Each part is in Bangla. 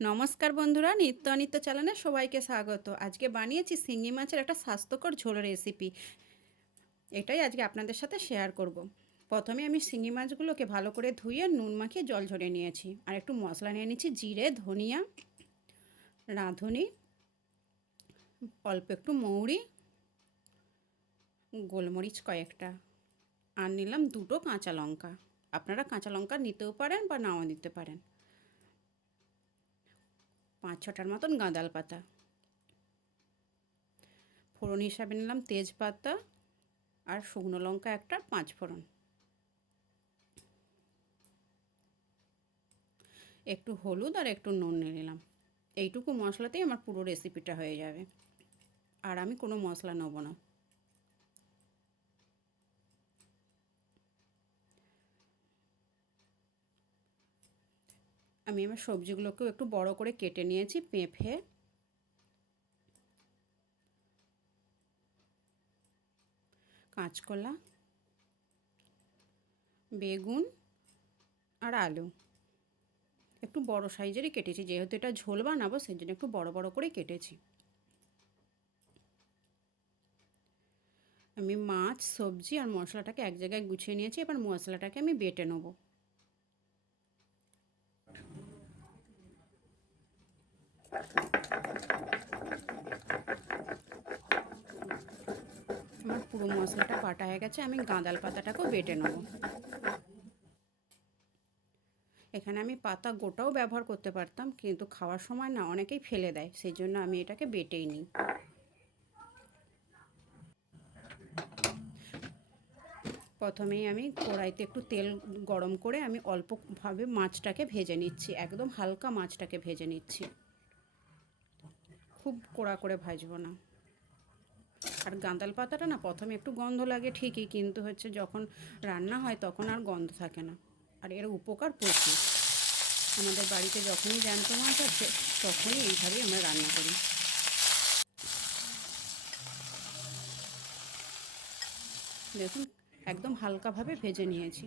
নমস্কার বন্ধুরা, নিত্য অনিত্য চ্যানেলে সবাইকে স্বাগত। আজকে বানিয়েছি শিঙ্গি মাছের একটা স্বাস্থ্যকর ঝোল রেসিপি। এটাই আজকে আপনাদের সাথে শেয়ার করব। প্রথমে আমি শিঙ্গি মাছগুলোকে ভালো করে ধুয়ে নুন মাখিয়ে জল ঝরিয়ে নিয়েছি। আর একটু মশলা নিয়ে নিচ্ছি, জিরে, ধনিয়া, রাঁধুনি, অল্প একটু মৌরি, গোলমরিচ কয়েকটা, আর নিলাম দুটো কাঁচা লঙ্কা। আপনারা কাঁচা লঙ্কা নিতেও পারেন বা নাও দিতে পারেন। পাঁচ ছটার মতন গাঁদাল পাতা। ফোড়ন হিসাবে নিলাম তেজপাতা আর শুকনো লঙ্কা একটা পাঁচ ফোড়ন। একটু হলুদ আর একটু নুন নিয়ে নিলাম। এইটুকু মশলাতেই আমার পুরো রেসিপিটা হয়ে যাবে। আর আমি কোনো মশলা নেব না। আমি আমার সবজিগুলোকেও একটু বড় করে কেটে নিয়েছি পেঁপে কাঁচকলা, বেগুন আর আলু। একটু বড় সাইজেরই কেটেছি, যেহেতু এটা ঝোল বানাবো সেই জন্য একটু বড় বড় করে কেটেছি। আমি মাছ, সবজি আর মশলাটাকে এক জায়গায় গুছিয়ে নিয়েছি, এবার মশলাটাকে আমি বেটে নেব আমার পুরো মশলাটা বাটা হয়ে গেছে, আমি গাঁদাল পাতাটাকেও বেটে নেব। এখানে আমি পাতা গোটাও ব্যবহার করতে পারতাম, কিন্তু খাওয়ার সময় না অনেকেই ফেলে দেয়, সেই জন্য আমি এটাকে বেটেই নিই। প্রথমেই আমি কড়াইতে একটু তেল গরম করে আমি অল্পভাবে মাছটাকে ভেজে নিচ্ছি, একদম হালকা মাছটাকে ভেজে নিচ্ছি। খুব কড়া করে ভাজবো না। আর গাঁদাল পাতাটা না প্রথমে একটু গন্ধ লাগে ঠিকই, কিন্তু হচ্ছে যখন রান্না হয় তখন আর গন্ধ থাকে না। আর এর উপকার প্রচুর। আমাদের বাড়িতে যখনই জ্যান্ত মাছ আছে তখনই এইভাবেই আমরা রান্না করি। দেখুন, একদম হালকাভাবে ভেজে নিয়েছি।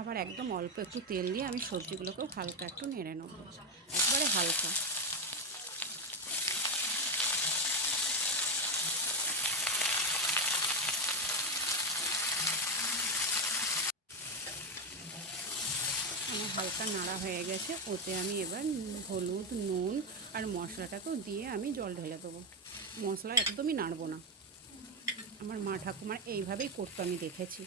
আবার একদম অল্প একটু তেল দিয়ে আমি সবজিগুলোকেও হালকা একটু নেড়ে নেব। একবারে হালকা। আমার হালকা নাড়া হয়ে গেছে, ওতে আমি এবার হলুদ, নুন আর মশলাটাকেও দিয়ে আমি জল ঢেলে দেবো। মশলা একদমই নাড়বো না। আমার মা ঠাকুমার এইভাবেই করতো, আমি দেখেছি।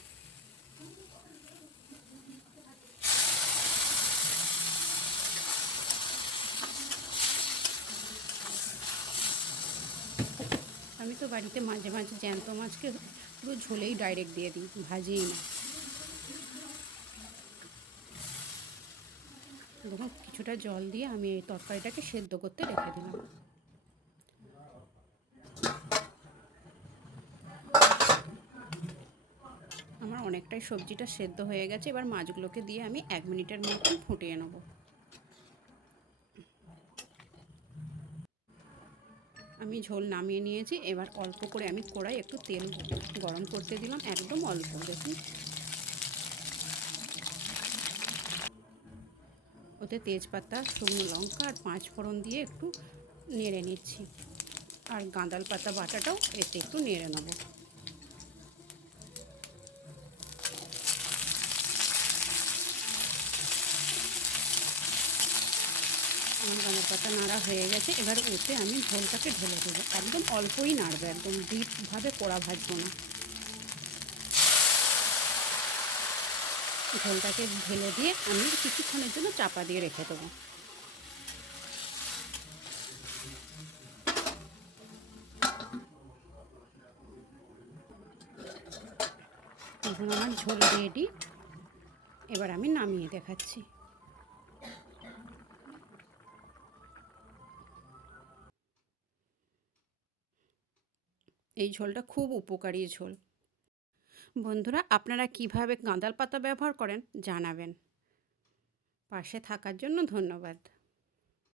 আমি তো বাড়িতে মাঝে মাঝে জ্যান্ত মাছকে পুরো ঝোলেই ডাইরেক্ট দিয়ে দিই, ভাজিই না। দেখুন কিছুটা জল দিয়ে আমি এই তরকারিটাকে সেদ্ধ করতে রেখে দিলাম। আমার অনেকটাই সবজিটা সেদ্ধ হয়ে গেছে, এবার মাছগুলোকে দিয়ে আমি এক মিনিটের মতন ফুটিয়ে নেব। আমি ঝোল নামিয়ে নিয়েছি, এবার অল্প করে আমি কড়াই একটু তেল গরম করতে দিলাম, একদম অল্প, দেখুন। ওতে তেজপাতা, শুকনো লঙ্কা আর পাঁচ ফোড়ন দিয়ে একটু নেড়ে নিচ্ছি। আর গাঁদাল পাতা বাটাটাও এতে একটু নেড়ে নেব। আমার গাঁদাল পাতা নাড়া হয়ে গেছে, এবার ওতে আমি ঝোলটাকে ঢেলে দেবো। একদম অল্পই নাড়বে, একদম ডিপভাবে কড়া ভাজবো না। ঝোলটাকে ঢেলে দিয়ে আমি কিছুক্ষণের জন্য চাপা দিয়ে রেখে দেবো। এখন আমার ঝোল রেডি এবার আমি নামিয়ে দেখাচ্ছি। এই ঝোলটা খুব উপকারী ঝোল। বন্ধুরা আপনারা কীভাবে কাঁদাল পাতা ব্যবহার করেন জানাবেন। পাশে থাকার জন্য ধন্যবাদ।